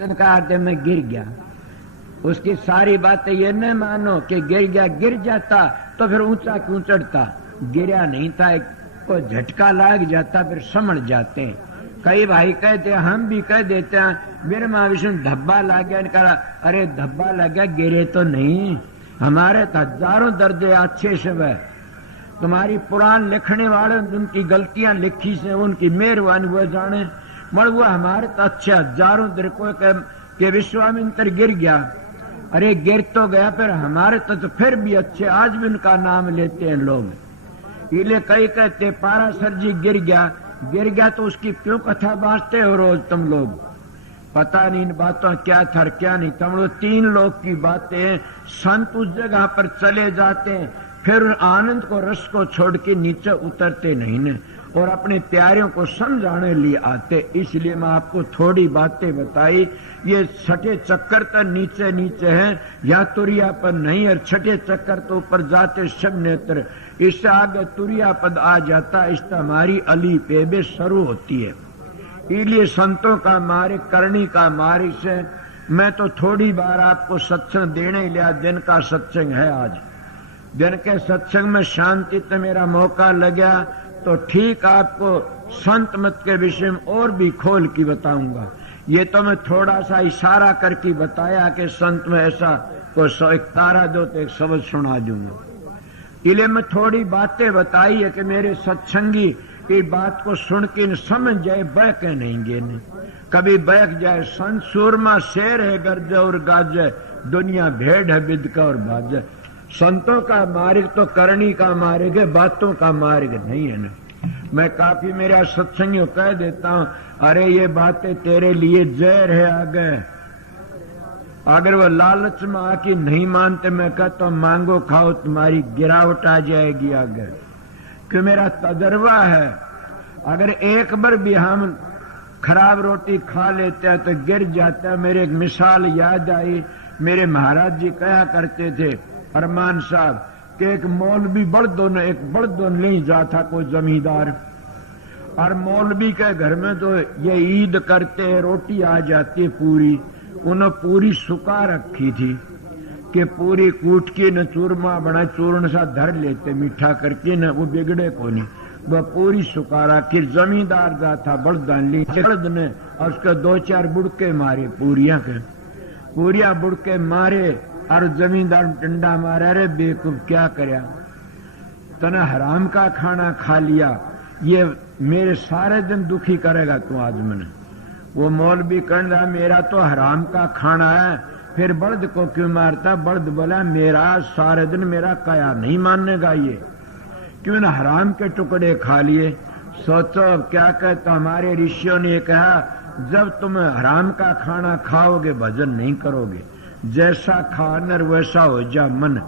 का अर्थ मैं गिर गया। उसकी सारी बातें ये न मानो कि गिर गया, गिर जाता तो फिर ऊंचा क्यों चढ़ता, गिरा नहीं था, को झटका लाग जाता फिर समझ जाते हैं। कई भाई कहते हैं, हम भी कह देते हैं मेरे माँ विष्णु धब्बा लग गया, कहा अरे धब्बा लग गया, गिरे तो नहीं, हमारे तो हजारों दर्जे अच्छे सब है, तुम्हारी पुराण लिखने वाले उनकी गलतियां लिखी से उनकी मेहरबानी वो जाने, मगर वो हमारे तो अच्छे हजारों दर्जों के विश्वामित्र गिर गया, अरे गिर तो गया, फिर हमारे तो फिर भी अच्छे, आज भी उनका नाम लेते हैं लोग। इसलिए कई कहते पाराशर जी गिर गया तो उसकी क्यों कथा बांटते हो रोज तुम लोग, पता नहीं इन बातों क्या था क्या नहीं था। वो 3 लोग की बातें, संत उस जगह पर चले जाते हैं, फिर आनंद को रस को छोड़ के नीचे उतरते नहीं ने, और अपने प्यारियों को समझाने लिए आते। इसलिए मैं आपको थोड़ी बातें बताई। ये छठे चक्कर तो नीचे नीचे हैं, या तुरिया पद नहीं है, छठे चक्कर तो ऊपर जाते सब नेत्र, इससे आगे तुरिया पद आ जाता, इससे हमारी अली पेबे शुरू होती है। इसलिए संतों का मार्ग, करनी का मार्ग से मैं तो थोड़ी बार आपको सत्संग देने लिया। दिन का सत्संग है आज, दिन के सत्संग में शांति से मेरा मौका लगा तो ठीक आपको संत मत के विषय में और भी खोल की बताऊंगा। ये तो मैं थोड़ा सा इशारा करके बताया कि संत में ऐसा को एक तारा दो तो एक शब्द सुना दूंगा। इसलिए मैं थोड़ी बातें बताई है कि मेरे सत्संगी की बात को सुन के समझ जाए, बैक नहीं गे नहीं, कभी बैक जाए। संत सूरमा शेर है गर्ज और गाजे, दुनिया भेड़ है बिदका और बाजे। संतों का मार्ग तो करनी का मार्ग है, बातों का मार्ग नहीं है ना। मैं काफी मेरा सत्संगियों कह देता हूं, अरे ये बातें तेरे लिए जहर है आगे, अगर वो लालच में आके नहीं मानते, मैं कहता हूं मांगो खाओ, तुम्हारी गिरावट आ जाएगी आगे, कि मेरा तजर्बा है। अगर एक बार भी हम खराब रोटी खा लेते हैं तो गिर जाता है। मेरे एक मिसाल याद आई, मेरे महाराज जी कहा करते थे अरमान साहब कि एक मौलवी बड़दों ने, एक बड़दों नहीं जाता कोई जमींदार, और मौलवी के घर में तो ये ईद करते रोटी आ जाती है पूरी, उन्होंने पूरी सुखा रखी थी कि पूरी कूट के न चूरमा बना, चूर्ण सा धर लेते मीठा करके न, वो बिगड़े को नहीं, वह पूरी सुखा रखी। जमींदार जाता बड़दान ली, बड़द ने और उसके 2-4 बुड़के मारे पूरियां के, पूरियां बुड़के मारे और जमींदार डंडा मारा, रे बेवकूफ क्या करया, तने हराम का खाना खा लिया, ये मेरे सारे दिन दुखी करेगा तू आज मैंने। वो मौलवी कहने लगा मेरा तो हराम का खाना है, फिर बर्द को क्यों मारता? बर्द बोला मेरा सारे दिन मेरा कया नहीं मानेगा ये, क्यों ना हराम के टुकड़े खा लिए। सोचो अब क्या कहता, हमारे ऋषियों ने कहा जब तुम हराम का खाना खाओगे भजन नहीं करोगे, जैसा खानर वैसा हो जा मन,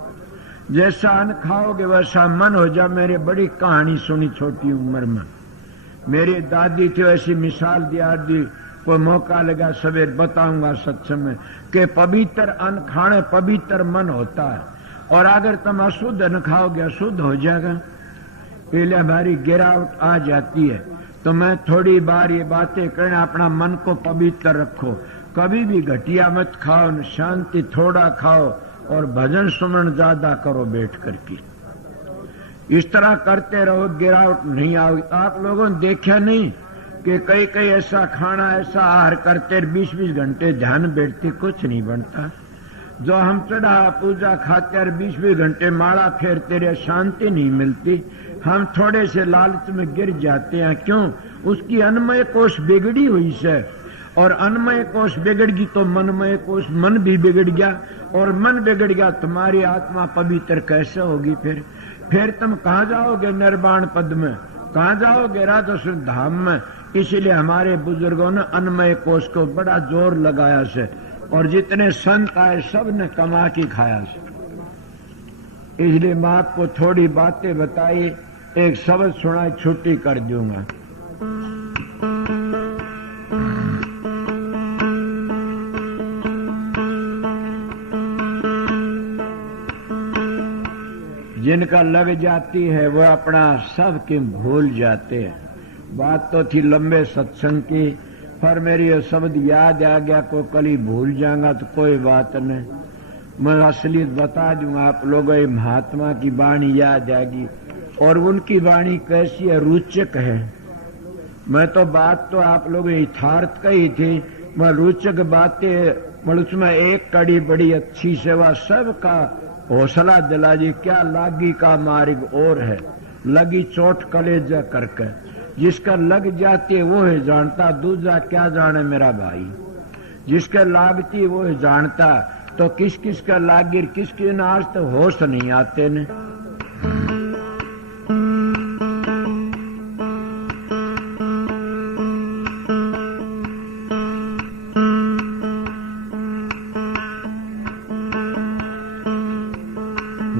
जैसा अन्न खाओगे वैसा मन हो जा। मेरे बड़ी कहानी सुनी छोटी उम्र में, मेरी दादी थी ऐसी मिसाल दिया दी, कोई मौका लगा सवेर बताऊंगा सत्संग में कि पवित्र अन्न खाने पवित्र मन होता है, और अगर तुम अशुद्ध अन्न खाओगे अशुद्ध हो जाएगा, पहले हमारी गिरावट आ जाती है। तो मैं थोड़ी बार ये बातें करना, अपना मन को पवित्र रखो, कभी भी घटिया मत खाओ, शांति थोड़ा खाओ और भजन सुमन ज्यादा करो बैठ करके। इस तरह करते रहो, गिरावट नहीं आओगी। आप लोगों ने देखा नहीं कि कई कई ऐसा खाना ऐसा आहार करते 20-20 घंटे ध्यान बैठते कुछ नहीं बनता। जो हम चढ़ा पूजा खाते और 20-20 घंटे माला फेरते रहे शांति नहीं मिलती। हम थोड़े से लालच में गिर जाते हैं, क्यों? उसकी अन्नमय कोश बिगड़ी हुई से, और अन्नमय कोश बिगड़ गई तो मनमय कोश मन भी बिगड़ गया, और मन बिगड़ गया तुम्हारी आत्मा पवित्र कैसे होगी? फिर तुम कहाँ जाओगे? निर्वाण पद में कहाँ जाओगे? राधा सुन धाम में। इसलिए हमारे बुजुर्गों ने अन्नमय कोश को बड़ा जोर लगाया से, और जितने संत आए सब ने कमा के खाया से। इसलिए मैं आपको थोड़ी बातें बताई, एक शब्द सुनाई, छुट्टी कर दूंगा। जिनका लग जाती है वह अपना सब के भूल जाते हैं। बात तो थी लंबे सत्संग की, पर मेरी ये शब्द याद आ गया, को कली भूल जाऊंगा तो कोई बात नहीं, मैं असलियत बता दूंगा आप लोगों। ये महात्मा की वाणी याद आएगी और उनकी वाणी कैसी है, रोचक है। मैं तो बात तो आप लोग यथार्थ कही थी, मैं रोचक बातें उसमें एक कड़ी बड़ी अच्छी सेवा सबका हौसला दिला जी। क्या लागी का मार्ग और है, लगी चोट कलेजा करके, जिसका लग जाती है वो है जानता, दूसरा क्या जाने मेरा भाई। जिसका लागती वो है जानता, तो किस किस का लागिर किसके नाज तो होश नहीं आते ने।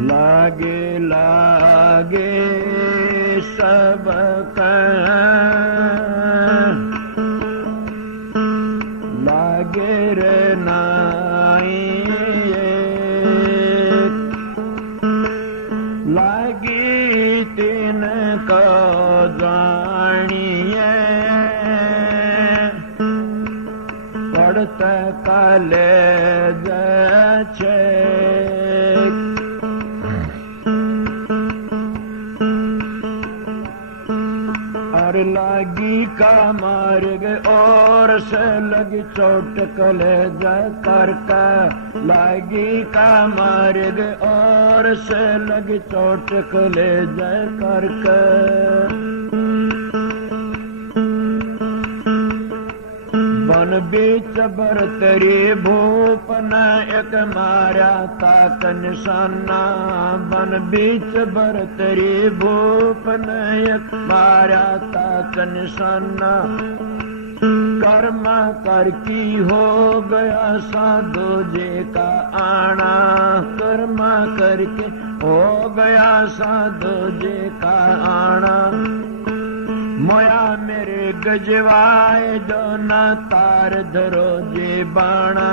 लागे लागे सबका लागे रे नाई, लागी तीन को जानिए, पड़त काले छे लागी का मार्ग और से लगी चोट कलेजा करका, लागी का मार्ग और से लगी चोट कलेजा करका। बन बीच बरतरी भूपन एक मारा ताक निशाना, बन बीच बरतरी भूपन एक मारा ताक निशाना। कर्मा कर की हो गया साधु जी का आना, कर्मा करके हो गया साधु जी का आना। मोया मेरे गजवाए जो न तार धरो जी बाणा,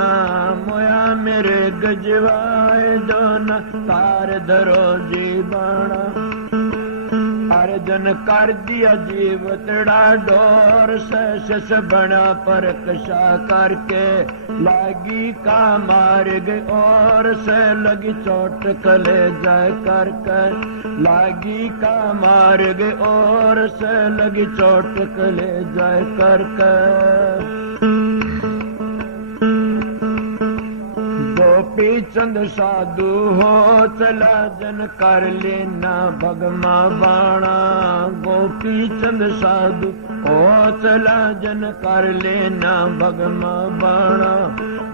मोया मेरे गजवाए जो न तार धरो जी बाणा। अर्जन कर दिया जीवतड़ा डोर से बना पर कशा करके, लागी का मार्ग और से लगी चोट कलेजा करके, लागी का मार्ग और से लगी चोट कलेजा करके। गोपी चंद साधु हो चला जन कर लेना भगमा बाणा, गोपी चंद साधु हो चला जन कर लेना भगमा बाणा।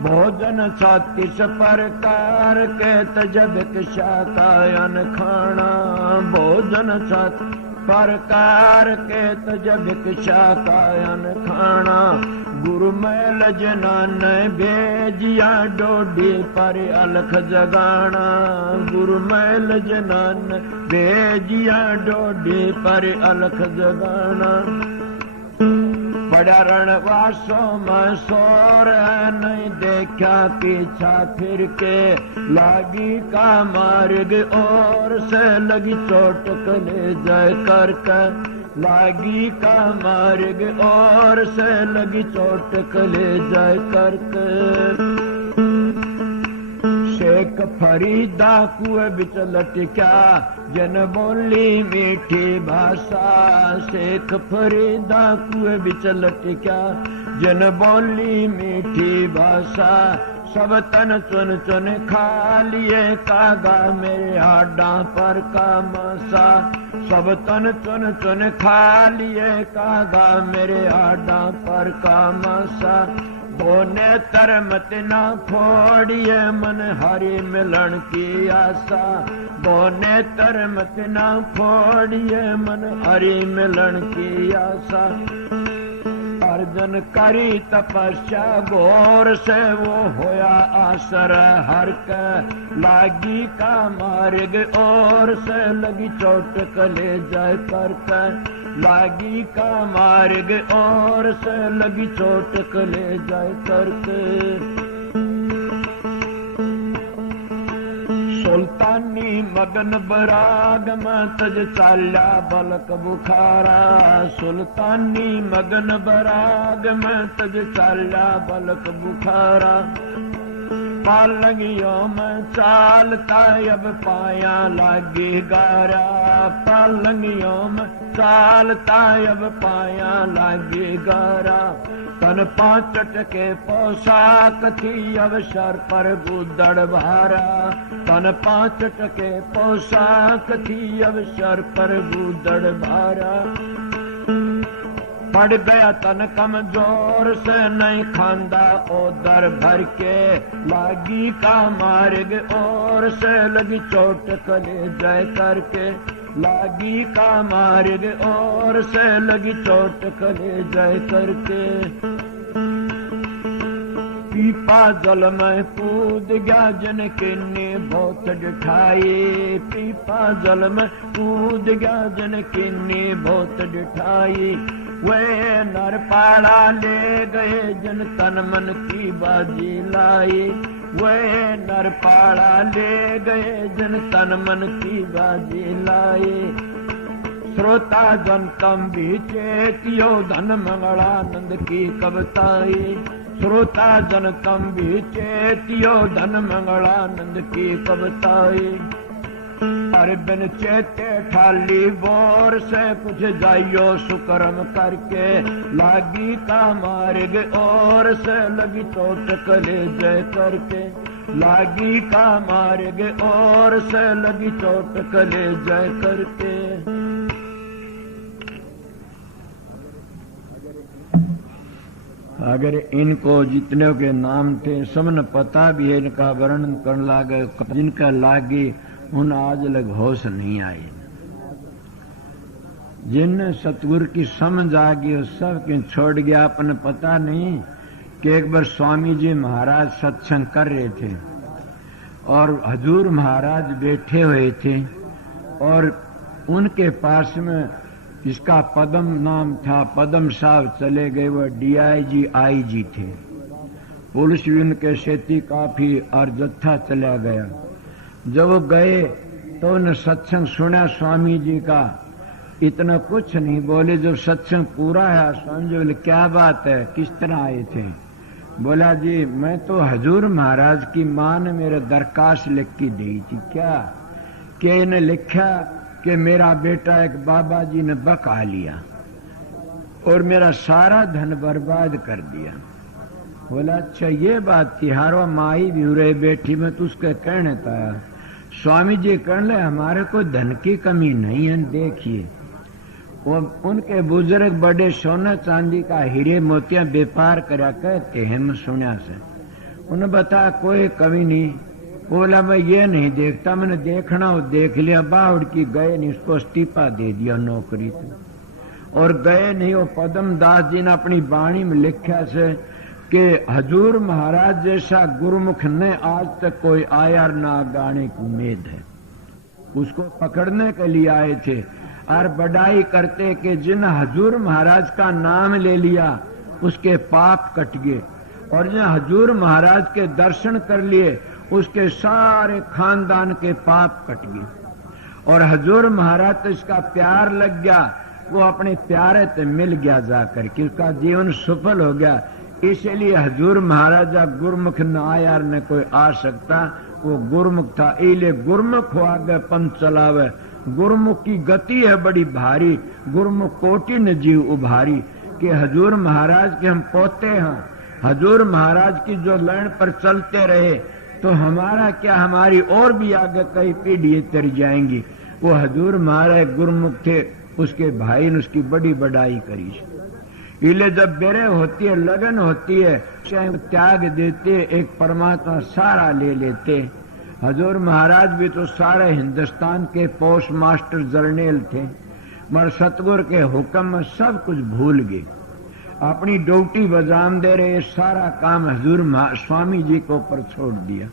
भोजन 36 प्रकार के तज भिक्षा कायन खाना, भोजन 36 प्रकार के तज भिक्षा कायन खाना। गुरु मैल जनान भेजिया डोडी पर अलख जगाना, गुरु मैल जनान भेजिया डोडी पर अलख जगाना। बड़ा रणवासों में सोर नहीं देखा पीछा फिर के, लागी का मार्ग और से लगी चोट कलेजा करके, लागी का मार्ग और से लगी चोट कलेजा करके। शेख फरीदा कुएं बिच लटका जन बोली मीठी भाषा, शेख फरीदा कुएं बिच लटका जन बोली मीठी भाषा। सब तन चुन चुन खा लिए कागा मेरे हाडा पर का मासा, सब तन चुन चुन खा लिए कागा मेरे हाडा पर का मासा। बोने तरमत ना फोड़िए मन हरि मिलन की आशा, बोने तरमत ना फोड़िए मन हरि मिलन की आशा। अर्जन करी तपस्या घोर से वो होया आसर हर के, लागी का मार्ग और से लगी चोट कलेजा करके, लागी का मार्ग और से लगी चोट कलेजा करके। सुल्तान सुल्तानी मगन बराग में तज चाल्या बलक बुखारा। सुल्तानी मगन बराग में तज चाल्या बलक बुखारा। पालंगियों में चालता अब पाया लागे गारा। पालंगियों में चालता अब पाया लागे गारा। तन पांच टके पोशाक थी अवसर पर गुदड़ भारा। तन पांच टके पोशाक थी अवसर पर गुदड़ भारा। पड़ गया तन कमजोर से नहीं खांदा ओदर भर के। लागी का मार्ग और से लगी चोट कले जय करके। लागी का मार्ग और से लगी चोट कले जय करके। पीपा जल में कूद गया जन किन्नी बहुत डिठाई। पीपा जल में कूद गया जन किन्नी बहुत डिठाई। वे नरपाड़ा ले गए जन तन मन की बाजी लाई। वे नरपाड़ा ले गए जन तन मन की बाजी लाई। श्रोता जन तम भी चेतियो धन मंगलानंद की कविताई। श्रोता जन तम भी चेतियो धन मंगलानंद की कविताई। अरे बिन चेते ठाली बोर से कुछ जाइयो सुकर्म करके। लागी का मार्ग और से लगी चोट कले जय करके। लागी का मार्ग और से लगी चोट कले जय करके। अगर इनको जितने के नाम थे सबने पता भी है, इनका वर्णन करने लागे जिनका लागी उन आज लग होश नहीं आई। जिन सतगुरु की समझ आ गई सब के छोड़ गया। अपन पता नहीं कि एक बार स्वामी जी महाराज सत्संग कर रहे थे और हजूर महाराज बैठे हुए थे और उनके पास में जिसका पदम नाम था, पदम साहब चले गए। वह DIG IG थे। पुलिस भी उनके सेती काफी और जत्था चला गया। जब वो गए तो उन्हें सत्संग सुना स्वामी जी का। इतना कुछ नहीं बोले। जब सत्संग पूरा है स्वामी जी बोले क्या बात है, किस तरह आए थे? बोला जी मैं तो हजूर महाराज की मां ने मेरे दरखास्त लिख के दी थी। क्या? कि इन्हें लिखा कि मेरा बेटा एक बाबा जी ने बका लिया और मेरा सारा धन बर्बाद कर दिया। बोला अच्छा ये बात थी। हारो माई भी उरे बैठी में तो उसके कहने था। स्वामी जी कहने हमारे को धन की कमी नहीं है। देखिए वो उनके बुजुर्ग बड़े सोना चांदी का हीरे मोतियां व्यापार करा कहते हैं। मैं सुना से उन्हें बता कोई कमी नहीं। बोला मैं ये नहीं देखता, मैंने देखना हो देख लिया। बावड़ की गए नहीं, उसको इस्तीफा दे दिया नौकरी से और गए नहीं। वो पदम दास जी ने अपनी वाणी में लिखा से कि हजूर महाराज जैसा गुरुमुख ने आज तक कोई आया ना गाने की उम्मीद है। उसको पकड़ने के लिए आए थे और बड़ाई करते कि जिन हजूर महाराज का नाम ले लिया उसके पाप कट गए और जिन हजूर महाराज के दर्शन कर लिए उसके सारे खानदान के पाप कट गए। और हजूर महाराज तो इसका प्यार लग गया। वो अपने प्यारे से मिल गया जाकर के उसका जीवन सफल हो गया। इसलिए हजूर महाराजा गुरुमुख न आया न कोई आ सकता। वो गुरुमुख था। इले गुरुमुख हो आगे पंथ चलावे। गुरुमुख की गति है बड़ी भारी। गुरुमुख कोटि न जीव उभारी। कि हजूर महाराज के हम पोते हैं। हजूर महाराज की जो लाइन पर चलते रहे तो हमारा क्या, हमारी और भी आगे कई पीढ़ी तर जाएंगी। वो हजूर महाराज गुरुमुख थे। उसके भाई ने उसकी बड़ी बड़ाई करी। इले जब बेरे होती है, लगन होती है, त्याग देते, एक परमात्मा सारा ले लेते। हजूर महाराज भी तो सारे हिंदुस्तान के पोस्ट मास्टर जर्नल थे, मगर सतगुरु के हुक्म में सब कुछ भूल गए। अपनी ड्यूटी बजाम दे रहे, सारा काम हजूर स्वामी जी को ऊपर छोड़ दिया।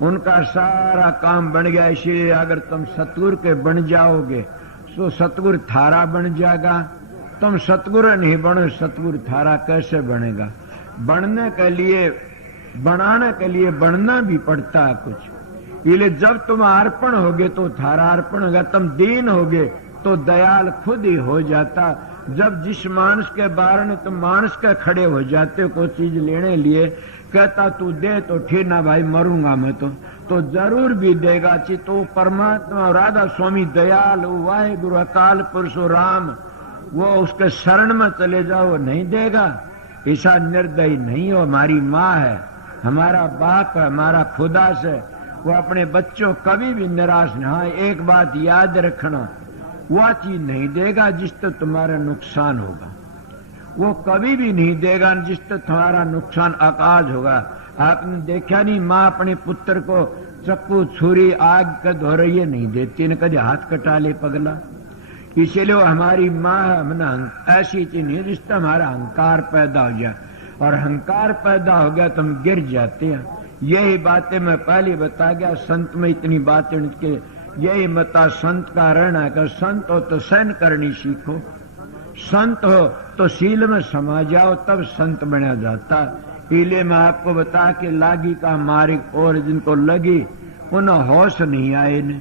उनका सारा काम बन गया। इसलिए अगर तुम सतगुरु के बन जाओगे तो सतगुरु थारा बन जाएगा। तुम सतगुरु नहीं बनो, सतगुरु थारा कैसे बनेगा? बनने के लिए, बनाने के लिए बनना भी पड़ता है कुछ। इसलिए जब तुम अर्पण होगे तो थारा अर्पण होगा, तुम दीन होगे तो दयाल खुद ही हो जाता। जब जिस मानस के बारे में तुम मानस के खड़े हो जाते हो कोई चीज लेने लिए, कहता तू दे तो ठीक ना भाई मरूंगा मैं तो जरूर भी देगा। तो परमात्मा राधा स्वामी दयाल वाहेगुरु अकाल पुरुष राम, वो उसके शरण में चले जाओ नहीं देगा। ऐसा निर्दयी नहीं हो, हमारी माँ है, हमारा बाप है, हमारा खुदा से, वो अपने बच्चों कभी भी निराश नहीं। हाँ एक बात याद रखना, वह चीज नहीं देगा जिससे तुम्हारा नुकसान होगा, वो कभी भी नहीं देगा जिससे तुम्हारा नुकसान आकाज होगा। आपने देखा नहीं माँ अपने पुत्र को चक्कू छुरी आग का धोरैया नहीं देती, न कभी हाथ कटा ले पगला। इसीलिए वो हमारी माँ है, हमने ऐसी चीज नहीं जिससे हमारा अहंकार पैदा हो जाए, और अहंकार पैदा हो गया तो हम गिर जाते हैं। यही बातें मैं पहले बता गया, संत में इतनी बातें के यही मता संत का रहना है कि संत हो तो सहन करनी सीखो, संत हो तो शील में समा जाओ, तब संत बना जाता। इसलिए मैं आपको बता के लागी का मार्ग, और जिनको लगी उन्हें होश नहीं आए ने।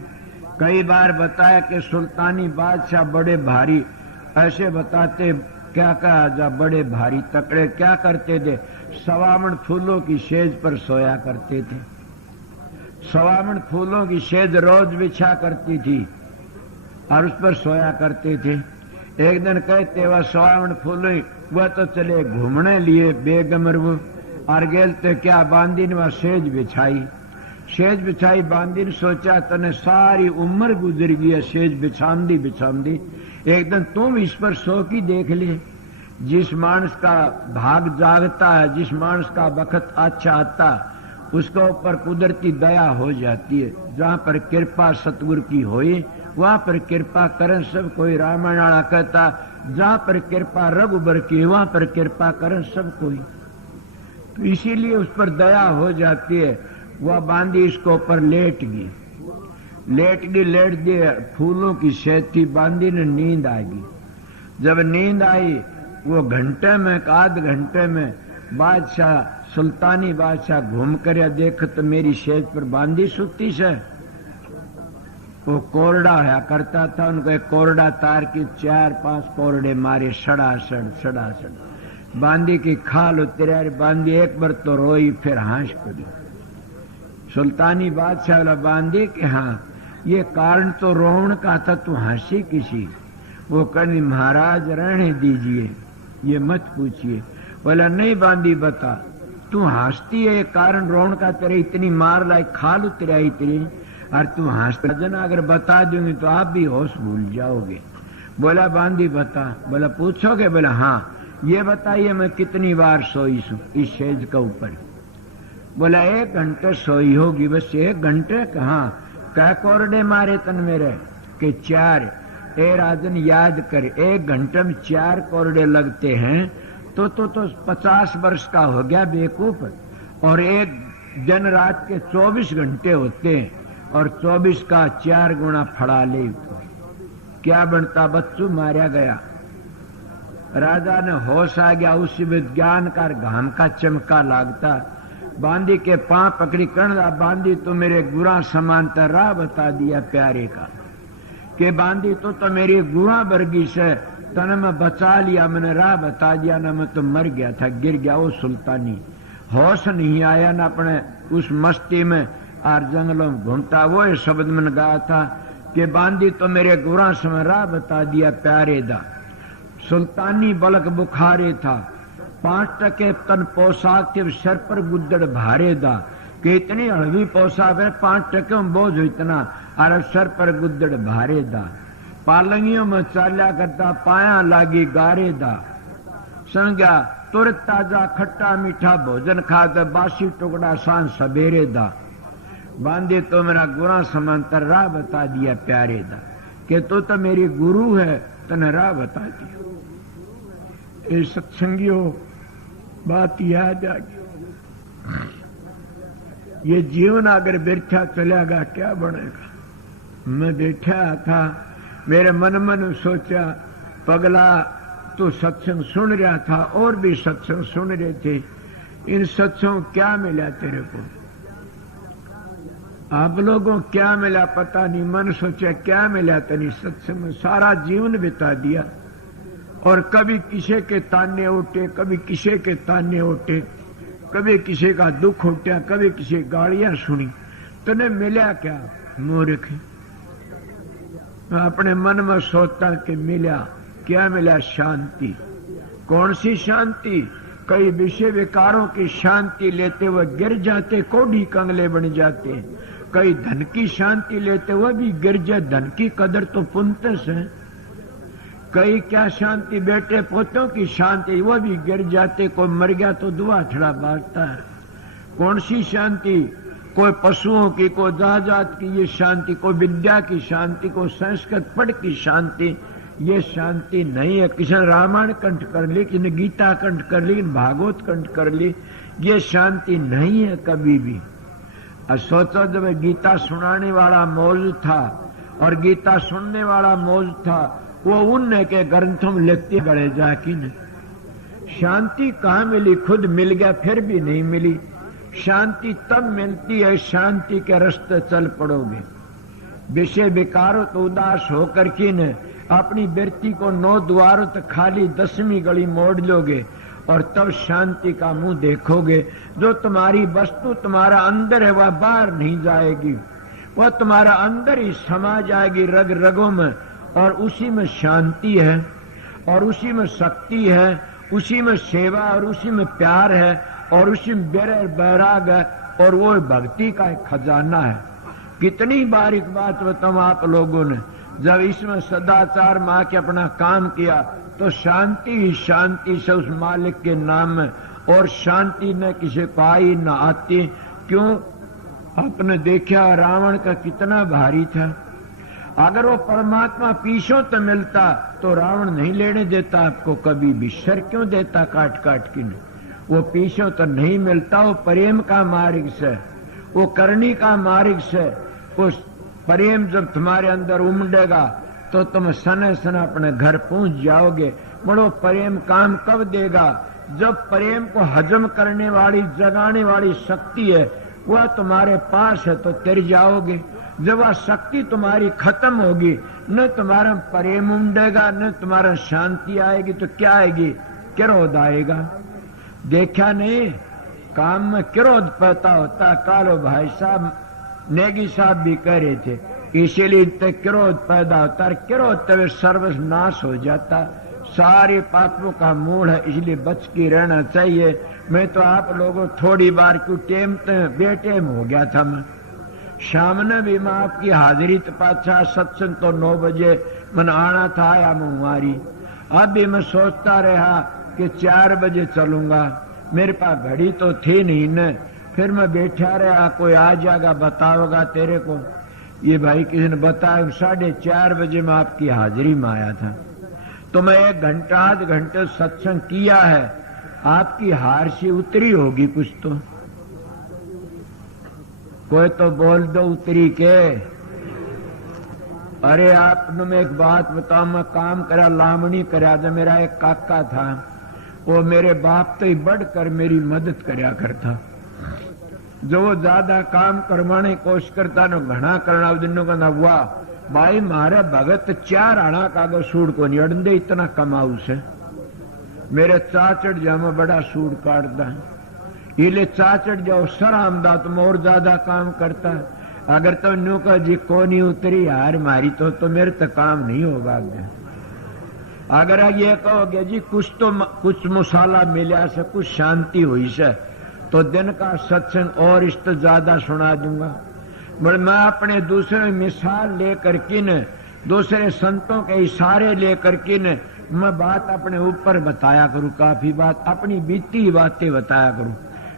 कई बार बताया कि सुल्तानी बादशाह बड़े भारी, ऐसे बताते क्या कहा जा बड़े भारी तकड़े क्या करते थे, सवामण फूलों की सेज पर सोया करते थे। सवामण फूलों की सेज रोज बिछा करती थी और उस पर सोया करते थे। एक दिन कहते वह सवामण फूल वह तो चले घूमने लिए बेगमर वो, और गेल तो क्या बांदी ने वह सेज बिछाई। सेज बिछाई बांदी ने सोचा तने सारी उम्र गुजर गई है सेज बिछांदी बिछांदी, एक दिन तुम इस पर सो की देख ले। जिस मानस का भाग जागता है, जिस मानस का वक्त अच्छा आता, उसके ऊपर कुदरती दया हो जाती है। जहाँ पर कृपा सतगुरु की होई वहाँ पर कृपा करें सब कोई। रामायण वाला कहता जहाँ पर कृपा रघुबर की वहाँ पर कृपा करें सब कोई। तो इसीलिए उस पर दया हो जाती है। वह बांदी इसको ऊपर लेट दिए, फूलों की सेज थी, बांदी ने नींद आ गई। जब नींद आई वो घंटे में आध घंटे में बादशाह सुल्तानी बादशाह घूम कर या देख तो मेरी सेज पर बांदी सुती से। वो कोरडा है करता था, उनको एक कोरडा तार की 4-5 कोरडे मारे सड़ासड़ बांदी की खाल उतरी। बांदी एक बार तो रोई, फिर हंस पड़ी। सुल्तानी बादशाह वाला बांदी कि हाँ ये कारण तो रोण का था, तू हंसी किसी। वो कहनी महाराज रहने दीजिए, ये मत पूछिए। बोला नहीं बांदी बता, तू हंसती है, कारण रोण का तेरे इतनी मार लाई, खाल उतराई तेरी, और तू हंसता जना अगर बता दूंगी तो आप भी होश भूल जाओगे। बोला बांदी बता। बोला पूछोगे? बोला हाँ। ये बताइए मैं कितनी बार सोई हूं इस सेज के ऊपर? बोला 1 घंटे सोई होगी। बस 1 घंटे? कहाँ? कह कोरडे मारे तन मेरे के 4। ए राजन याद कर, 1 घंटे में 4 कोरडे लगते हैं तो 50 वर्ष का हो गया बेवकूफ। और एक दिन रात के 24 घंटे होते हैं, और 24 का 4 गुना फड़ा ले तो क्या बनता? बच्चू मारा गया। राजा ने होश आ गया, उसी में ज्ञान का घाम का चमका लागता। बांदी के पांव पकड़ी कर्ण, बांदी तो मेरे गुरा समानता राह बता दिया प्यारे का, कि बांदी तो मेरी गुरा बरगी से तने मैं बचा लिया, मैंने राह बता दिया, ना मैं तो मर गया था, गिर गया। वो सुल्तानी होश नहीं आया ना अपने उस मस्ती में, और जंगलों में घूमता। वो शब्द मैंने गाया था कि बांदी तो मेरे गुरा समय राह बता दिया प्यारे दा। सुल्तानी बलक बुखारे था, 5% तन पोशाक के सर पर गुद्दड़ भारे दा, कि इतनी हड़वी पोशाक है 5% बोझ इतना, और सर पर गुद्दड़ भारे दा। पालंगियों में चाल्या करता, पाया लागी गारे दा। संज्ञा तुरंत ताजा खट्टा मीठा भोजन खाते, बासी टुकड़ा सांझ सवेरे दा। बांधे तो मेरा गुरा समांतर राह बता दिया प्यारे दा, कि तो मेरी गुरु है, तने राह बता दिया। ये सत्संगियों बात याद आ गई। ये जीवन अगर व्यर्था चलेगा क्या बनेगा? मैं बैठा था, मेरे मन सोचा पगला तो सत्संग सुन रहा था, और भी सत्संग सुन रहे थे, इन सत्संग क्या मिला तेरे को? आप लोगों क्या मिला पता नहीं, मन सोचा क्या मिला तनी सत्संग में सारा जीवन बिता दिया और कभी किसी के ताने उठे, कभी किसी के ताने उठे, कभी किसी का दुख उठा, कभी किसी गालियां सुनी। तने मिला क्या मूर्ख? अपने मन में सोचता कि मिला क्या? मिला शांति। कौन सी शांति? कई विषय विकारों की शांति लेते हुए गिर जाते, कोढ़ी कंगले बन जाते। कई धन की शांति लेते हुए भी गिर जाए, धन की कदर तो पुंतस है। कई क्या शांति, बेटे पोतों की शांति, वो भी गिर जाते। कोई मर गया तो दुआ छड़ा बांटता है। कौन सी शांति? कोई पशुओं की, कोई जात की ये शांति, कोई विद्या की शांति, कोई संस्कृत पढ़ की शांति, ये शांति नहीं है। किसी ने रामायण कंठ कर ली, किसी ने गीता कंठ कर ली, भागवत कंठ कर ली, ये शांति नहीं है कभी भी। और सोचो जब गीता सुनाने वाला मौजूद था और गीता सुनने वाला मौजूद था, वो उनने के ग्रंथों में लिखते गड़े जाकी ने। शांति कहाँ मिली? खुद मिल गया फिर भी नहीं मिली। शांति तब मिलती है शांति के रास्ते चल पड़ोगे। विषय विकारो तो उदास होकर के न अपनी वृत्ति को 9 द्वारों तक खाली 10वीं गली मोड़ लोगे और तब शांति का मुंह देखोगे। जो तुम्हारी वस्तु तुम्हारा अंदर है वह बाहर नहीं जाएगी, वह तुम्हारा अंदर ही समा जाएगी रग रगों में, और उसी में शांति है और उसी में शक्ति है, उसी में सेवा और उसी में प्यार है और उसी में बैराग है, और वो भक्ति का एक खजाना है। कितनी बारीक बात बताऊं आप लोगों ने, जब इसमें सदाचार माँ के अपना काम किया तो शांति ही शांति से उस मालिक के नाम में, और शांति न किसी को आई न आती। क्यों? आपने देखा रावण का कितना भारी था। अगर वो परमात्मा पीछों तो मिलता तो रावण नहीं लेने देता आपको कभी भी। सर क्यों देता काट काट के? वो पीछों तो नहीं मिलता। वो प्रेम का मार्ग से, वो करनी का मार्ग से, उस प्रेम जब तुम्हारे अंदर उमड़ेगा तो तुम सने सने अपने घर पहुंच जाओगे। बड़ो प्रेम काम कब देगा? जब प्रेम को हजम करने वाली, जगाने वाली शक्ति है वह तुम्हारे पास है तो तिर जाओगे। जब वह शक्ति तुम्हारी खत्म होगी, न तुम्हारा प्रेम उमड़ेगा न तुम्हारा शांति आएगी, तो क्या आएगी? क्रोध आएगा। देखा नहीं, काम में क्रोध पैदा होता। कालो भाई साहब, नेगी साहब भी कह रहे थे, इसीलिए क्रोध पैदा होता है। क्रोध तब सर्वनाश हो जाता। सारे पापों का मूल है, इसलिए बच के रहना चाहिए। मैं तो आप लोगों थोड़ी बार क्यों टेम बेटेम हो गया था। मैं शाम ने भी मैं आपकी हाजिरी पाछा सत्संग तो 9 बजे मन आना था, आया मैं हमारी। अब भी मैं सोचता रहा कि 4 बजे चलूंगा, मेरे पास घड़ी तो थी नहीं न। फिर मैं बैठा रहा, कोई आ जाएगा बताओगा तेरे को। ये भाई किसी ने बताया 4:30 बजे मैं आपकी हाजिरी में आया था। तो मैं 1 घंटा आध घंटे सत्संग किया है, आपकी हार सी उतरी होगी कुछ तो। कोई तो बोल दो उतरी के। अरे आपने मैं एक बात बताऊं, मैं काम करा लामणी करा था। मेरा एक काका था, वो मेरे बाप तो ही बढ़कर मेरी मदद करया करता। जो वो ज्यादा काम करवाने की कोशिश करता न घना करना दिनों का ना हुआ भाई मारे भगत 4 आना कागज सूट को नहीं अड़े इतना कमाऊ से। मेरे चाचड़ जाओ बड़ा सूट काटता, इले चाचड़ जाओ सर आमदा तुम और ज्यादा काम करता। अगर तो न्यू का जी को नहीं उतरी यार मारी तो मेरे तो काम नहीं होगा। अगर ये कहोगे जी कुछ मसाला मिला से, कुछ शांति हुई से, तो दिन का सत्संग और इस तो ज्यादा सुना दूंगा। बट मैं अपने दूसरे मिसाल लेकर के न, दूसरे संतों के इशारे लेकर के न, मैं बात अपने ऊपर बताया करूं। काफी बात अपनी बीती बातें बताया करूं।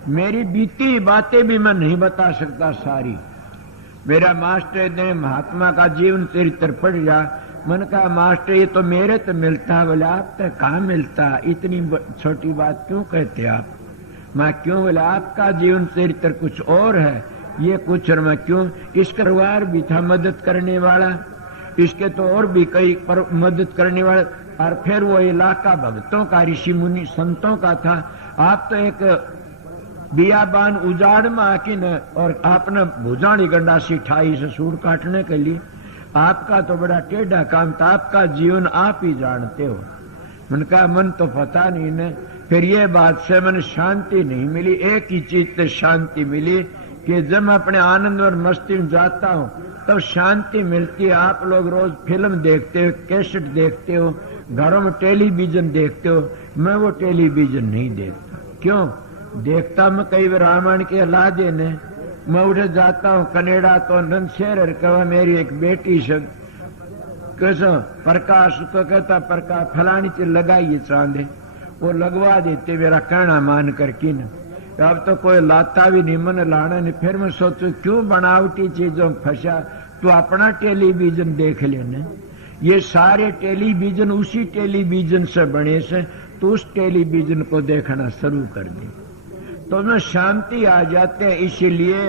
मेरी बीती बातें भी मैं नहीं बता सकता सारी। मेरा मास्टर ने महात्मा का जीवन चरित्र पढ़ जा। मन का मास्टर ये तो मेरे तो मिलता, बोले आप तो कहाँ मिलता, इतनी छोटी बात क्यों कहते आप? मैं क्यों? बोले आपका जीवन चरित्र कुछ और है, ये कुछ और मैं क्यों? इसका परिवार भी था मदद करने वाला, इसके तो और भी कई मदद करने वाले, और फिर वो इलाका भक्तों का, ऋषि मुनि संतों का था। आप तो एक बियाबान उजाड़ में आकी न और आपने भुजाणी गंडासी ठाई से सूर काटने के लिए। आपका तो बड़ा टेढ़ा काम था, आपका जीवन आप ही जानते हो। मन का मन तो पता नहीं न। फिर ये बात से मन शांति नहीं मिली। एक ही चीज से शांति मिली कि जब मैं अपने आनंद और मस्ती में जाता हूँ तब तो शांति मिलती है। आप लोग रोज फिल्म देखते हो, कैसेट देखते हो, घरों में टेलीविजन देखते हो, मैं वो टेलीविजन नहीं देखता। क्यों देखता? मैं कई बार रामायण के लादे ने मैं उठे जाता हूँ कनेडा तो नंदशेर कहा मेरी एक बेटी से कैसा प्रकाश तो कहता प्रकाश फलानी चीज लगाइए चांदे, वो लगवा देते मेरा कहना मान करके न। अब तो कोई लाता भी नहीं, मन लाना नहीं। फिर मैं सोचू क्यों बनावटी चीजों फंसा, तो अपना टेलीविजन देख लेना। ये सारे टेलीविजन उसी टेलीविजन से बने से, तो उस टेलीविजन को देखना शुरू कर दे तो में शांति आ जाते हैं। इसीलिए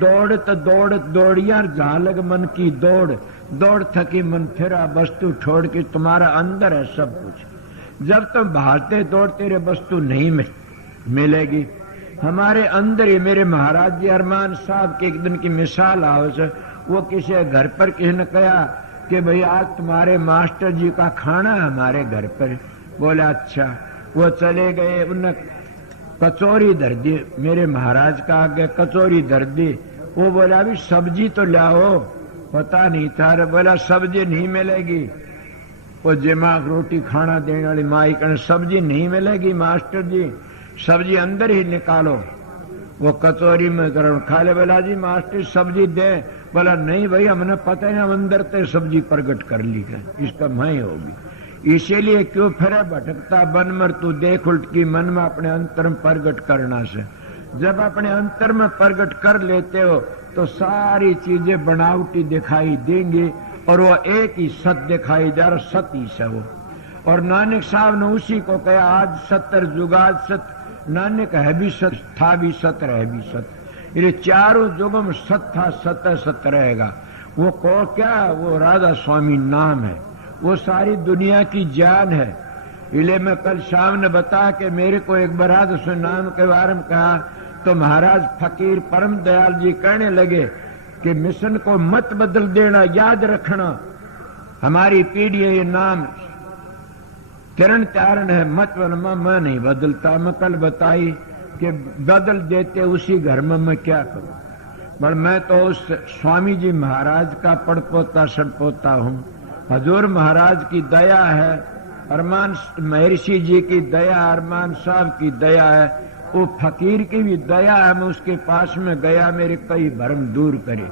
दौड़त दौड़त दौड़िया झालग मन की दौड़, दौड़ थकी मन फिरा वस्तु छोड़ के। तुम्हारा अंदर है सब कुछ। जब तुम भागते दौड़ते रहे वस्तु नहीं मिलेगी। हमारे अंदर ही मेरे महाराज जी अरमान साहब के एक दिन की मिसाल आओ से, वो किसी घर पर किसी ने कहा कि भाई आज तुम्हारे मास्टर जी का खाना हमारे घर पर। बोला अच्छा। वो चले गए, उन्हें कचौरी धर दी, मेरे महाराज का आगे कचौरी धर दी। वो बोला अभी सब्जी तो लाओ, पता नहीं था। बोला सब्जी नहीं मिलेगी। वो दिमाग रोटी खाना देने वाली माई कहने सब्जी नहीं मिलेगी मास्टर जी, सब्जी अंदर ही निकालो। वो कचौरी में गरम खा ले। बोला जी मास्टर सब्जी दे। बोला नहीं भाई हमने पता है, हम अंदर ते सब्जी प्रकट कर ली है, इसका मैं होगी। इसीलिए क्यों फिर भटकता बन मर तू देख उल्ट की मन में अपने अंतर में प्रकट करना से। जब अपने अंतर में प्रकट कर लेते हो तो सारी चीजें बनावटी दिखाई देंगी और वो एक ही सत्य दिखाई दे रहा, सत्य ही से वो। और नानक साहब ने उसी को कहा आज सत्तर जुगाज सत्य। नानक है भी सत्य, था भी सत्य, रह भी सत्य। ये चारों युगों में सत्य था, सत्य सत्य रहेगा। वो को क्या, वो राधा स्वामी नाम है, वो सारी दुनिया की जान है। इसलिए मैं कल शाम ने बताया कि मेरे को एक बार राधा स्वामी नाम के बारे में कहा तो महाराज फकीर परम दयाल जी कहने लगे कि मिशन को मत बदल देना, याद रखना हमारी पीढ़ी ये नाम किरण त्यारण है, मत वनमा मैं नहीं बदलता। मैं कल बताई कि बदल देते उसी घर में मैं क्या करूं। पर मैं तो उस स्वामी जी महाराज का पड़पोता सड़पोता हूं। हजूर महाराज की दया है, अरमान महर्षि जी की दया, अरमान साहब की दया है, वो फकीर की भी दया है। मैं उसके पास में गया, मेरे कई भरम दूर करे।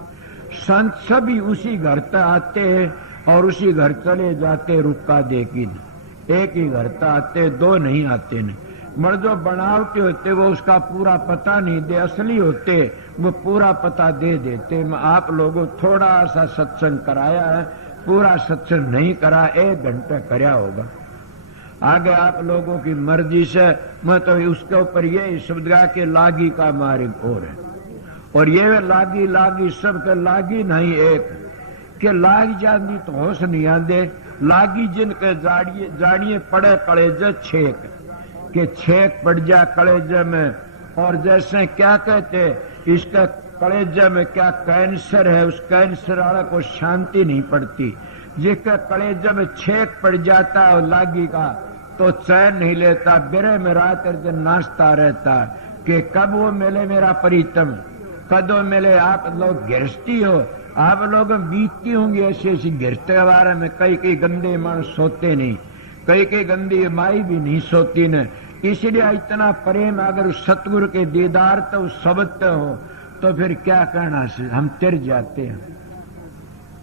संत सभी उसी घर तक आते हैं और उसी घर चले जाते, रुका देखी एक ही घर तक आते, दो नहीं आते नहीं। मर जो बनावटी होते वो उसका पूरा पता नहीं दे, असली होते वो पूरा पता दे देते। मैं आप लोगों थोड़ा सा सत्संग कराया है, पूरा सत्संग नहीं करा, 1 घंटा कराया होगा। आगे आप लोगों की मर्जी से मैं तो उसके ऊपर ये शब्द गा के लागी का मार्ग और है। और ये लागी लागी सब के लागी नहीं एक के लाग जाती तो होश नहीं आते। लागी जिनके जाड़िए पड़े कलेजे छेक के छेक पड़ जा कलेजे में। और जैसे क्या कहते इसका कलेजे में क्या कैंसर है, उस कैंसर वाला को शांति नहीं पड़ती। जिसके कलेजे में छेक पड़ जाता है लागी का तो चैन नहीं लेता, बिरे में रात दिन नाचता रहता कि कब वो मिले मेरा प्रीतम, कब वो मिले। आप लोग गृहस्थी हो, आप लोग बीतती होंगी ऐसी ऐसी गृहस्थ के बारे में। कई गंदे मानस सोते नहीं, कई गंदी माई भी नहीं सोती न। इसलिए इतना प्रेम अगर उस सतगुरु के दीदार तो शब्द हो तो फिर क्या कहना से हम तिर जाते हैं।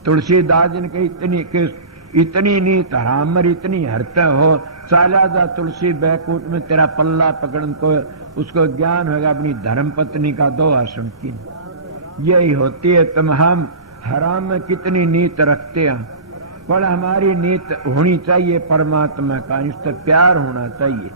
तुलसीदास जी ने इतनी नीत हमर इतनी हरते हो, चाला जा तुलसी बैकुट में तेरा पल्ला पकड़न को उसको ज्ञान होगा अपनी धर्म पत्नी का दो आसन की। यही होती है। तुम हम हराम में कितनी नीत रखते हैं, पर हमारी नीत होनी चाहिए परमात्मा का, इससे प्यार होना चाहिए।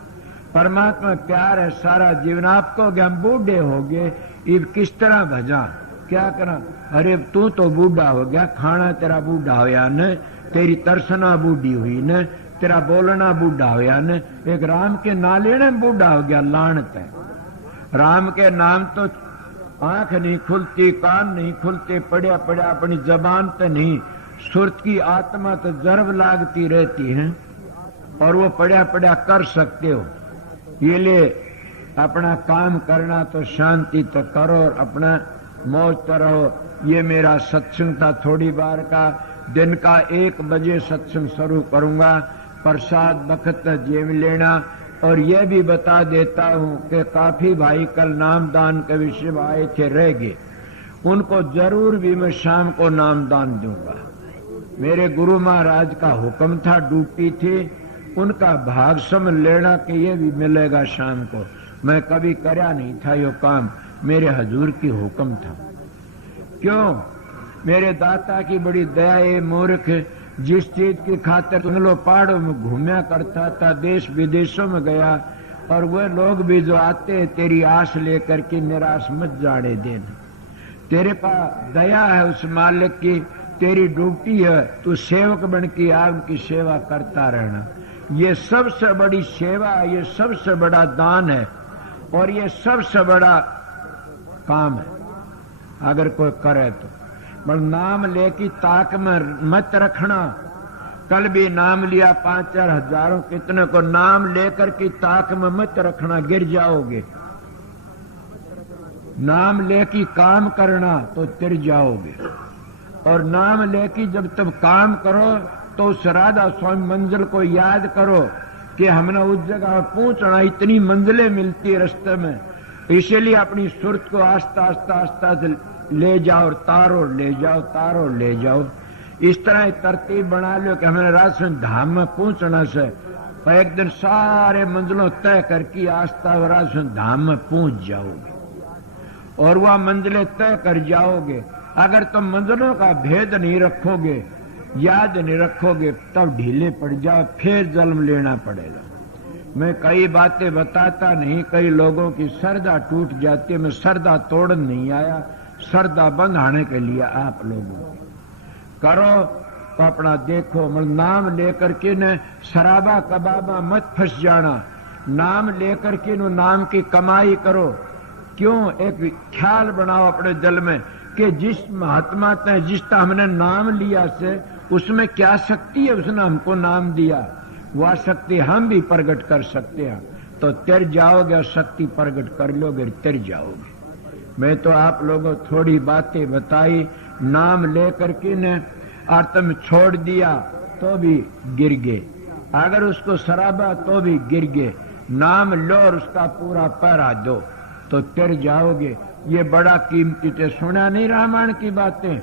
परमात्मा प्यार है सारा जीवन। आपको हम बूढ़े हो गए, ये किस तरह भजा, क्या करा। अरे तू तो बूढ़ा हो गया, खाना तेरा बूढ़ा होया न, तेरी तरसना बूढ़ी हुई न, तेरा बोलना बूढ़ा होया न, एक राम के ना लेने बूढ़ा हो गया। लानत है राम के नाम तो आंख नहीं खुलती, कान नहीं खुलते, पड़ा पड़ा अपनी जबान तो नहीं, सुरत की आत्मा तो जर्व लागती रहती है और वो पड़ा पड़ा कर सकते हो। ये ले अपना काम करना तो शांति तो करो और अपना मौज तो रहो। ये मेरा सत्संग था थोड़ी बार का, दिन का 1 बजे सत्संग शुरू करूंगा। प्रसाद वक्त जेब लेना। और यह भी बता देता हूं कि काफी भाई कल नामदान के विषय में आए थे, रह गए, उनको जरूर भी मैं शाम को नामदान दूंगा। मेरे गुरु महाराज का हुक्म था, ड्यूटी थी, उनका भाग समझ लेना कि ये भी मिलेगा शाम को। मैं कभी करया नहीं था यो काम, मेरे हजूर की हुक्म था। क्यों? मेरे दाता की बड़ी दया है। मूर्ख जिस चीज की खातिर जंगलों पहाड़ों में घूमया करता था, देश विदेशों में गया, और वह लोग भी जो आते तेरी आस लेकर के निराश मत जाने देना। तेरे पास दया है उस मालिक की, तेरी ड्यूटी है, तू सेवक बन के आग की सेवा करता रहना। ये सबसे बड़ी सेवा, ये सबसे बड़ा दान है और ये सबसे बड़ा काम है अगर कोई करे तो। पर नाम लेकी ताक में मत रखना। कल भी नाम लिया 5-4 हजारों कितने को, नाम लेकर की ताक में मत रखना, गिर जाओगे। नाम लेकी काम करना तो तिर जाओगे। और नाम लेकी जब तब काम करो तो उस राधा स्वामी मंजिल को याद करो कि हमने उस जगह पहुंचना, इतनी मंजिलें मिलती रास्ते में। इसीलिए अपनी सुरत को आस्ता आस्ता आस्ता ले जाओ और तारो ले जाओ, तारो ले जाओ। इस तरह तरतीब बना लो कि हमें राजस्थान धाम में पहुंचना से, और एक दिन सारे मंजिलों तय करके आस्था राजस्थान धाम में पहुंच जाओगे और वह मंजिलें तय कर जाओगे। अगर तुम मंजिलों का भेद नहीं रखोगे, याद नहीं रखोगे, तब ढीले पड़ जाओ, फिर जन्म लेना पड़ेगा। मैं कई बातें बताता नहीं, कई लोगों की श्रद्धा टूट जाती है। मैं श्रद्धा तोड़न नहीं आया, श्रद्धा बंधाने के लिए आप लोगों करो तो अपना देखो। मतलब नाम लेकर के न शराबा कबाबा मत फंस जाना। नाम लेकर के न नाम की कमाई करो। क्यों? एक ख्याल बनाओ अपने दिल में कि जिस महात्मा ने जिसका हमने नाम लिया से उसमें क्या शक्ति है, उसने हमको नाम दिया, वह शक्ति हम भी प्रकट कर सकते हैं। तो तिर जाओगे और शक्ति प्रकट कर लोगे, तिर जाओगे। मैं तो आप लोगों थोड़ी बातें बताई, नाम लेकर के ने और तुम छोड़ दिया तो भी गिर गए, अगर उसको शराबा तो भी गिर गए। नाम लो और उसका पूरा पहरा दो तो तिर जाओगे। ये बड़ा कीमती थे। सुना नहीं रामायण की बातें?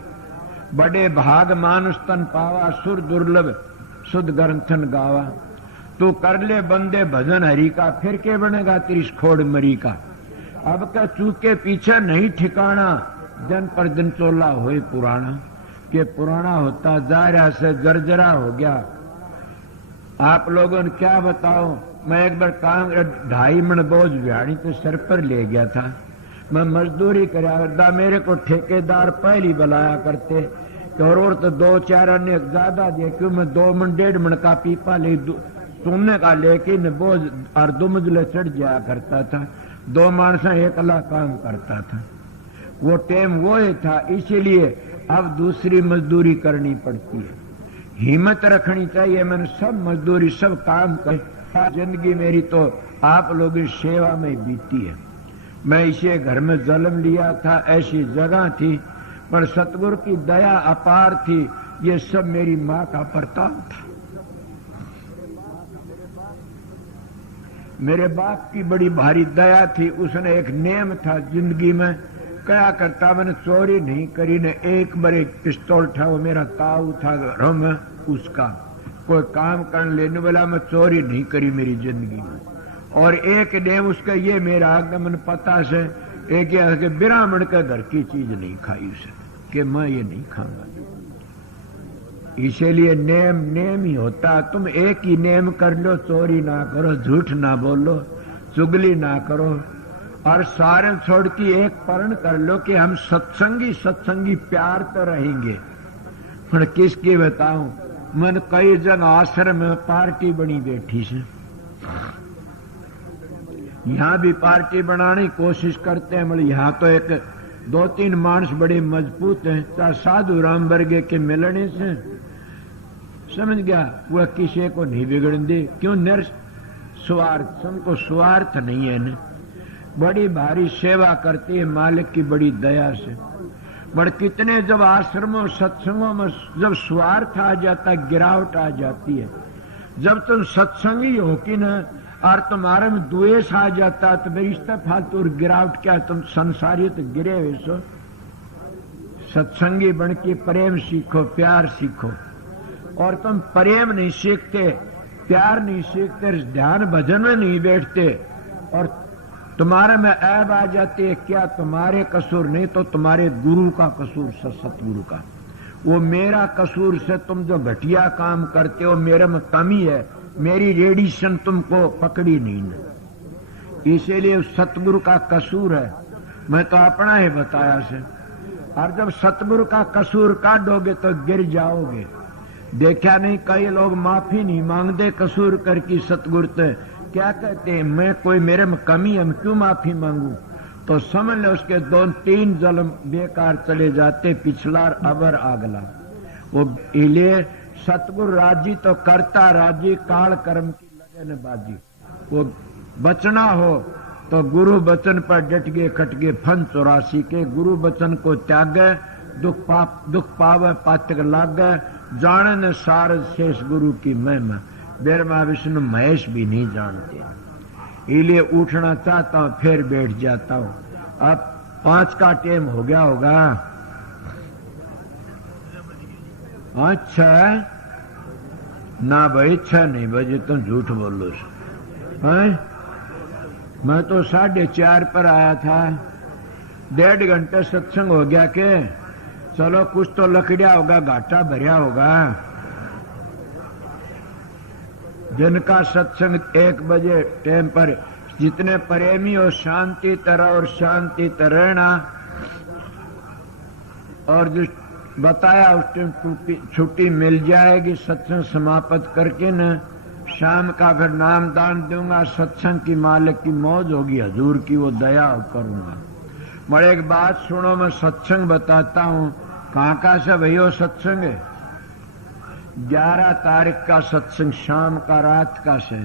बड़े भाग मानुष तन पावा, सुर दुर्लभ सुध ग्रंथन गावा। तू कर ले बंदे भजन हरि का, फिर के बनेगा तेरी खोड़ मरी का। अब का चूके पीछे नहीं ठिकाना, दिन पर दिन चोला होए पुराना। के पुराना होता जा रहा से जर्जरा हो गया। आप लोगों ने क्या बताओ, मैं एक बार काम 2.5 मन बोझ बिहाड़ी तो सर पर ले गया था। मैं मजदूरी कराया, मेरे को ठेकेदार पहली बुलाया करते और तो 2-4 अन्य ज्यादा दे, क्यों मैं 2 मन 1.5 मन का पीपा ले सुनने का लेकिन बोझ और 2 मंजिले चढ़ जाया करता था। 2 मानसा 1 लाख काम करता था। वो टाइम वो ही था, इसीलिए अब दूसरी मजदूरी करनी पड़ती है। हिम्मत रखनी चाहिए। मैंने सब मजदूरी सब काम कर, जिंदगी मेरी तो आप लोगों की सेवा में बीती है। मैं इसे घर में जन्म लिया था, ऐसी जगह थी, पर सतगुरु की दया अपार थी। ये सब मेरी माँ का प्रताप था। मेरे बाप की बड़ी भारी दया थी। उसने एक नेम था जिंदगी में, क्या करता, मैंने चोरी नहीं करी ने। एक बार एक पिस्तौल था, वो मेरा ताऊ था घरों में, उसका कोई काम करने लेने वाला, मैं चोरी नहीं करी मेरी जिंदगी में। और एक नेम उसका ये मेरा आगमन पता से एक ब्राह्मण के घर की चीज नहीं खाई उसे, कि मैं ये नहीं खाऊंगा। इसीलिए नेम नेम ही होता। तुम एक ही नेम कर लो, चोरी ना करो, झूठ ना बोलो, चुगली ना करो, और सारे छोड़ की एक प्रण कर लो कि हम सत्संगी सत्संगी प्यार तो रहेंगे। पर किसकी बताऊं, मन कई जगह आश्रम में पार्टी बनी बैठी से। यहाँ भी पार्टी बनाने की कोशिश करते हैं, मतलब यहाँ तो एक 2-3 मानस बड़े मजबूत हैं, चाहे साधु राम वर्गे के मिलने से समझ गया वह किसी को नहीं बिगड़न दे। क्यों? स्वार्थ, हमको स्वार्थ नहीं है न। बड़ी भारी सेवा करती है मालिक की बड़ी दया से। बड़ कितने जब आश्रमों सत्संगों में जब स्वार्थ आ जाता, गिरावट आ जाती है। जब तुम सत्संगी हो कि न और तुम्हारे में द्वेष आ जाता तो मेरी इस फालतू और गिरावट क्या, तुम संसारी तो गिरे हुए सो। सत्संगी बन के प्रेम सीखो, प्यार सीखो। और तुम प्रेम नहीं सीखते, प्यार नहीं सीखते, ध्यान भजन में नहीं बैठते और तुम्हारे में ऐब आ जाती है, क्या तुम्हारे कसूर नहीं तो तुम्हारे गुरु का कसूर, सतगुरु का। वो मेरा कसूर से तुम जो घटिया काम करते हो, मेरे में कमी है, मेरी रेडिएशन तुमको पकड़ी नहीं न। इसीलिए सतगुरु का कसूर है। मैं तो अपना ही बताया से। और जब सतगुरु का कसूर काटोगे तो गिर जाओगे। देखा नहीं, कई लोग माफी नहीं मांगते कसूर करके सतगुरु से। क्या कहते हैं, मैं कोई मेरे में कमी है, मैं क्यों माफी मांगू? तो समझ लो उसके 2-3 जन्म बेकार चले जाते, पिछला अबर आगला। वो इसलिए सतगुरु राजी तो करता राजी, काल कर्म की लगन बाजी। वो बचना हो तो गुरु वचन पर डट गए, खट गए फन 84 के। गुरु वचन को त्यागे, दुख पावे पातक लागे, जाने न सारद शेष गुरु की महिमा। ब्रह्मा विष्णु महेश भी नहीं जानते। इसलिए उठना चाहता हूं, फिर बैठ जाता हूं। अब 5 का टाइम हो गया होगा। अच्छा ना भाई, 6 नहीं बजे तुम झूठ बोलो। मैं तो 4:30 पर आया था। 1.5 घंटे सत्संग हो गया के। चलो कुछ तो लकड़िया होगा, घाटा भरिया होगा। जिनका सत्संग 1 बजे टाइम पर, जितने प्रेमी हो शांति तरह और शांति रहना। और जो बताया उस टाइम छुट्टी मिल जाएगी सत्संग समाप्त करके न। शाम का फिर नाम दान दूंगा। सत्संग की मालिक की मौज होगी, हजूर की वो दया करूंगा। बड़े एक बात सुनो, मैं सत्संग बताता हूं। कहाँ का से भैया सत्संग है? 11 तारीख का सत्संग, शाम का, रात का से।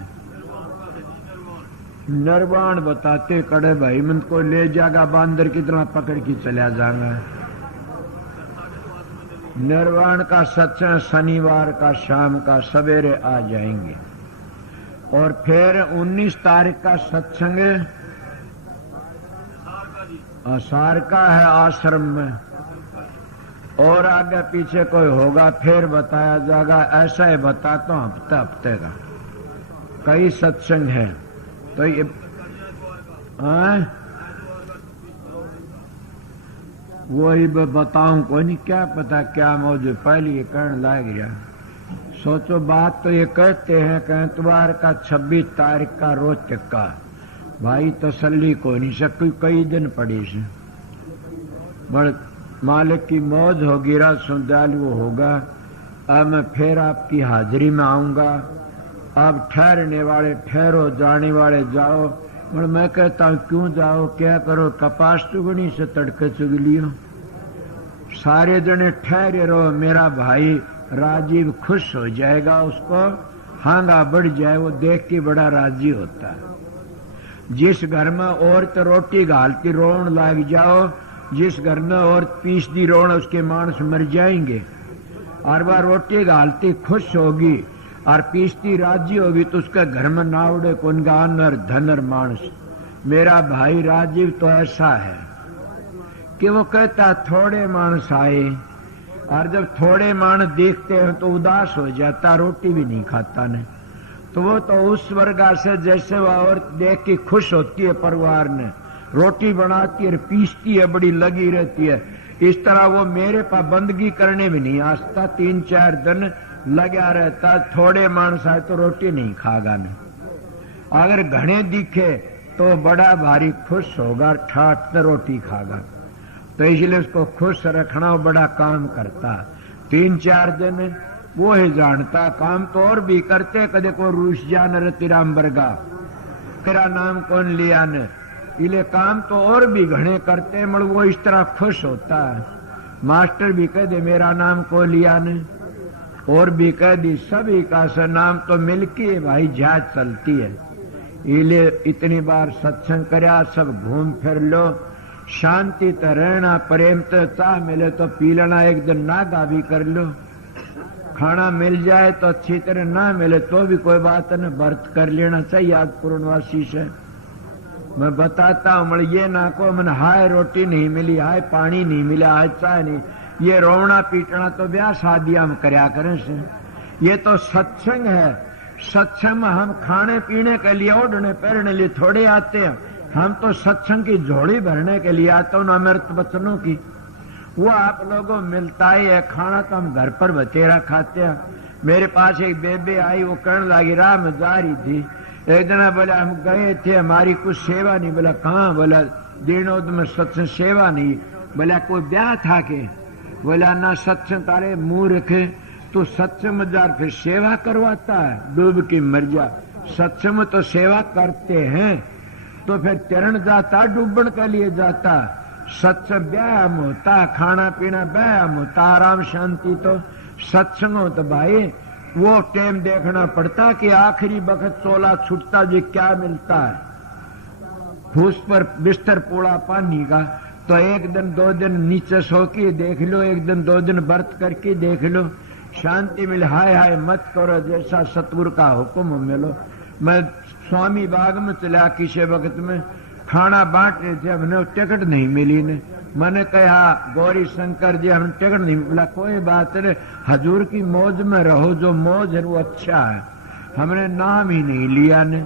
निर्वाण बताते कड़े भाई, मन को ले जाएगा बांदर की तरह पकड़ के चला जाएगा। निर्वाण का सत्संग शनिवार का शाम का सवेरे आ जाएंगे। और फिर 19 तारीख का सत्संग आसार का है आश्रम में। और आगे पीछे कोई होगा फिर बताया जाएगा। ऐसा ही बताता हूं, हफ्ते हफ्ते का कई सत्संग है। तो ये वही बताऊं, कोई नहीं, क्या पता क्या मौजूद पहले ये कहने लग गया। सोचो, बात तो ये कहते हैं कि इतवार का 26 तारीख का रोज तक का भाई तसल्ली को नहीं सकती, कई दिन पड़ी से। बड़ मालिक की मौज होगी, रात सुंदर वो होगा। अब मैं फिर आपकी हाजिरी में आऊंगा। अब ठहरने वाले ठहरो, जाने वाले जाओ। और मैं कहता हूं क्यों जाओ, क्या करो, कपास चुगनी से तड़के चुग लियो। सारे जने ठहरे रहो। मेरा भाई राजीव खुश हो जाएगा, उसको हांगा बढ़ जाए, वो देख के बड़ा राजी होता है। जिस घर में औरत रोटी घालती रोन लग जाओ, जिस घर में औरत पीसती रोन, उसके मानस मर जाएंगे। और वह रोटी घालती खुश होगी और पीसती राजी होगी तो उसके घर में ना उड़े कुनगान और धन और मानस। मेरा भाई राजीव तो ऐसा है कि वो कहता थोड़े मानस आए, और जब थोड़े मानस देखते हैं तो उदास हो जाता, रोटी भी नहीं खाता ने। तो वो तो उस वर्ग से जैसे वह औरत देख के खुश होती है, परिवार ने रोटी बनाती है, पीसती है, बड़ी लगी रहती है, इस तरह वो मेरे पाबंदगी करने भी नहीं आस्ता। 3-4 दिन लगा रहता। थोड़े मानस आए तो रोटी नहीं खागा ने। अगर घने दिखे तो बड़ा भारी खुश होगा, ठाट से रोटी खागा। तो इसलिए उसको खुश रखना बड़ा काम करता। 3-4 दिन वो ही जानता। काम तो और भी करते, कदे को रूस जान रतिराम बरगा। तेरा नाम कौन लिया ने। इले काम तो और भी घने करते मगर वो इस तरह खुश होता है। मास्टर भी कह दे मेरा नाम को लिया ने, और भी कह दी सभी का सा नाम तो मिलके भाई जहाज चलती है। इले इतनी बार सत्संग करया, सब घूम फिर लो, शांति तो रहना, प्रेम तो चाह मिले तो पी लेना, एक दिन नागा भी कर लो, खाना मिल जाए तो अच्छी तरह, ना मिले तो भी कोई बात नहीं, व्रत कर लेना चाहिए। आज पूर्णवासी से मैं बताता हूँ, मगर ये ना को मैंने हाय रोटी नहीं मिली, हाय पानी नहीं मिला, हाय चाय नहीं, ये रोना पीटना तो ब्याह शादियां में करया करें से। ये तो सत्संग है। सत्संग में हम खाने पीने के लिए, ओढ़ने पहनने लिए थोड़े आते हैं, हम तो सत्संग की झोली भरने के लिए आते हैं, अमृत वचनों की। वो आप लोगों मिलता ही है। खाना तो हम घर पर बतेरा खाते हैं। मेरे पास एक बेबे आई, वो कहने लगी राह में जा रही थी, एक दिन बोला हम गए थे, हमारी कुछ सेवा नहीं। बोला कहाँ? बोला दीनोद में सत्संग सेवा नहीं। बोला कोई ब्याह था के? बोला ना, सत्संग तारे मूर्ख, तो सत्संग में जा फिर सेवा करवाता है, डूब की मर जा। सत्संग में तो सेवा करते हैं, तो फिर तैरण जाता, डूबण के लिए जाता। सत्संग व्यायाम होता, खाना पीना व्यायाम होता, आराम शांति तो सत्संग हो। तो भाई वो टाइम देखना पड़ता कि आखिरी वक्त चोला छूटता जी क्या मिलता है। फूस पर बिस्तर पोड़ा पानी का, तो एक दिन दो दिन नीचे सो के देख लो, एक दिन दो दिन व्रत करके देख लो, शांति मिले। हाय हाय मत करो, जैसा सतगुरु का हुक्म मिलो। मैं स्वामी बाग में चला, किसी वक्त में खाना बांट रहे थे, हमने टिकट नहीं मिली ने। मैंने कहा गौरी शंकर जी हम टिकट नहीं मिला, कोई बात नहीं, हजूर की मौज में रहो, जो मौज है वो अच्छा है। हमने नाम ही नहीं लिया ने,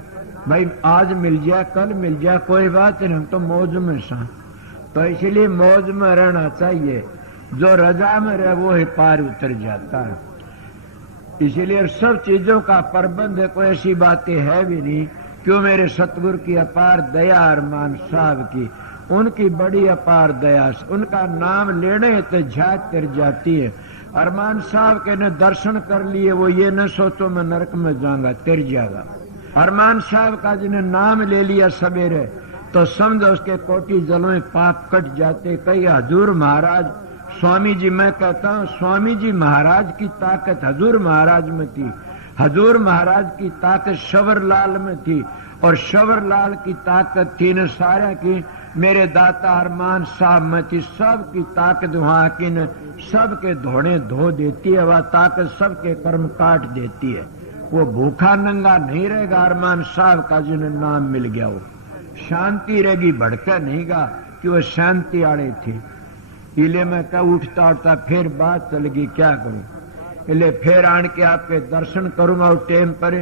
भाई आज मिल जाए कल मिल जाए कोई बात नहीं, हम तो मौज में सा। तो इसलिए मौज में रहना चाहिए, जो रजा में रहे वो ही पार उतर जाता है। इसीलिए सब चीजों का प्रबंध है, कोई ऐसी बातें है भी नहीं। क्यों? मेरे सतगुरु की अपार दया, अरमान साहब की, उनकी बड़ी अपार दया, उनका नाम लेने तो झात कर जाती है। अरमान साहब के ने दर्शन कर लिए, वो ये न सोचो मैं नरक में जाऊंगा, तिर जाएगा। अरमान साहब का जिन्हें नाम ले लिया सवेरे, तो समझो उसके कोटि जलों में पाप कट जाते। कई हजूर महाराज, स्वामी जी, मैं कहता हूँ स्वामी जी महाराज की ताकत हजूर महाराज में थी, हजूर महाराज की ताकत शवरलाल में थी, और शवरलाल की ताकत थी न सारा की मेरे दाता अरमान साहब में थी। सबकी ताकत वहां की न सबके धोने धो देती है, वह ताकत सबके कर्म काट देती है। वो भूखा नंगा नहीं रहेगा अरमान साहब का जिन्हें नाम मिल गया। वो शांति रहेगी, भड़का नहींगा कि वो शांति आड़े थी। इले मैं क्या उठता उठता फिर बात चल गई, क्या करूं? इले फिर आन के आपके दर्शन करूंगा उस टाइम पर।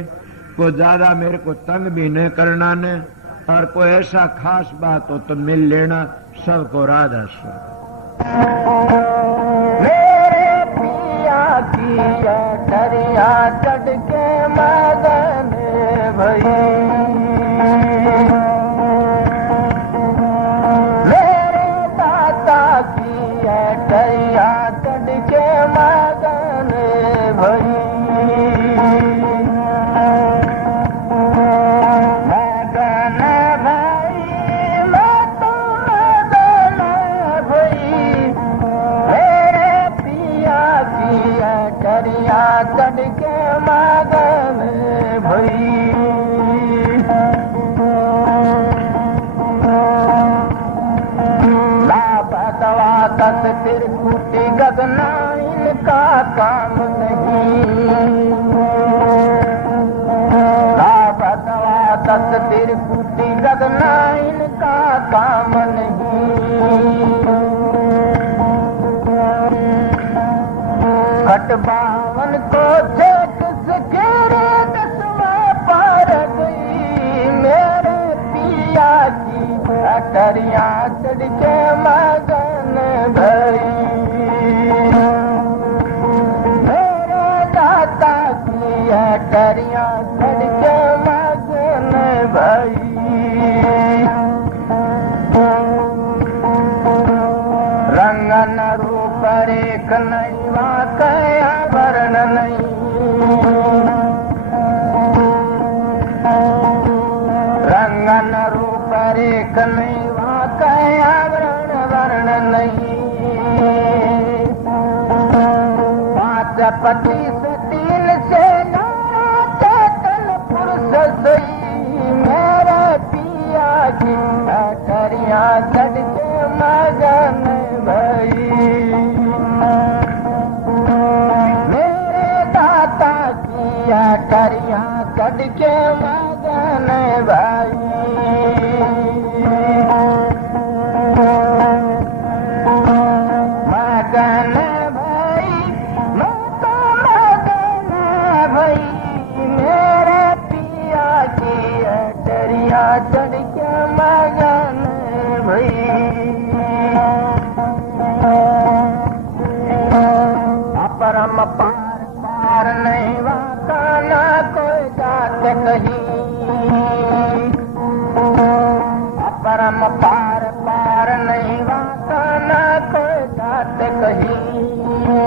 को ज्यादा मेरे को तंग भी न करना ने, और कोई ऐसा खास बात हो तो मिल लेना। सबको राधा स्वामी। मेरे पिया की दरिया चढ़ के मगन भई, मेरे दाता की दरिया चढ़ के मगन भई। चढ़ के मगन भई, लापतवा तस त्रिकुटी गगना इनका काम नहीं। लापतवा तस त्रिकुटी गगना इनका काम नहीं। घट बावन को देख सकेरे दसवा पार गई, मेरे पिया की अटरिया चढ़ के मगन भई। मेरे दाता की अटरिया चढ़ के मगन भई। रंगन रूप रेख नहीं कया वर्ण नहीं, रंग एक नहीं वाकया वर्ण वर्ण नहीं। 5 25 3 से चेतन पुरुष सही मेरे पिया की करिया चढ़ के मगन भई। मेरे दाता किया करिया चढ़ के मगन भाई। मगन भाई मैं तो मगन भाई मेरे पिया की करिया चढ़ के मगन भाई। अपरम पार पार नहीं वाका ना कोई जात कहीं। अपरम पार पार नहीं वाका ना कोई जात कहीं।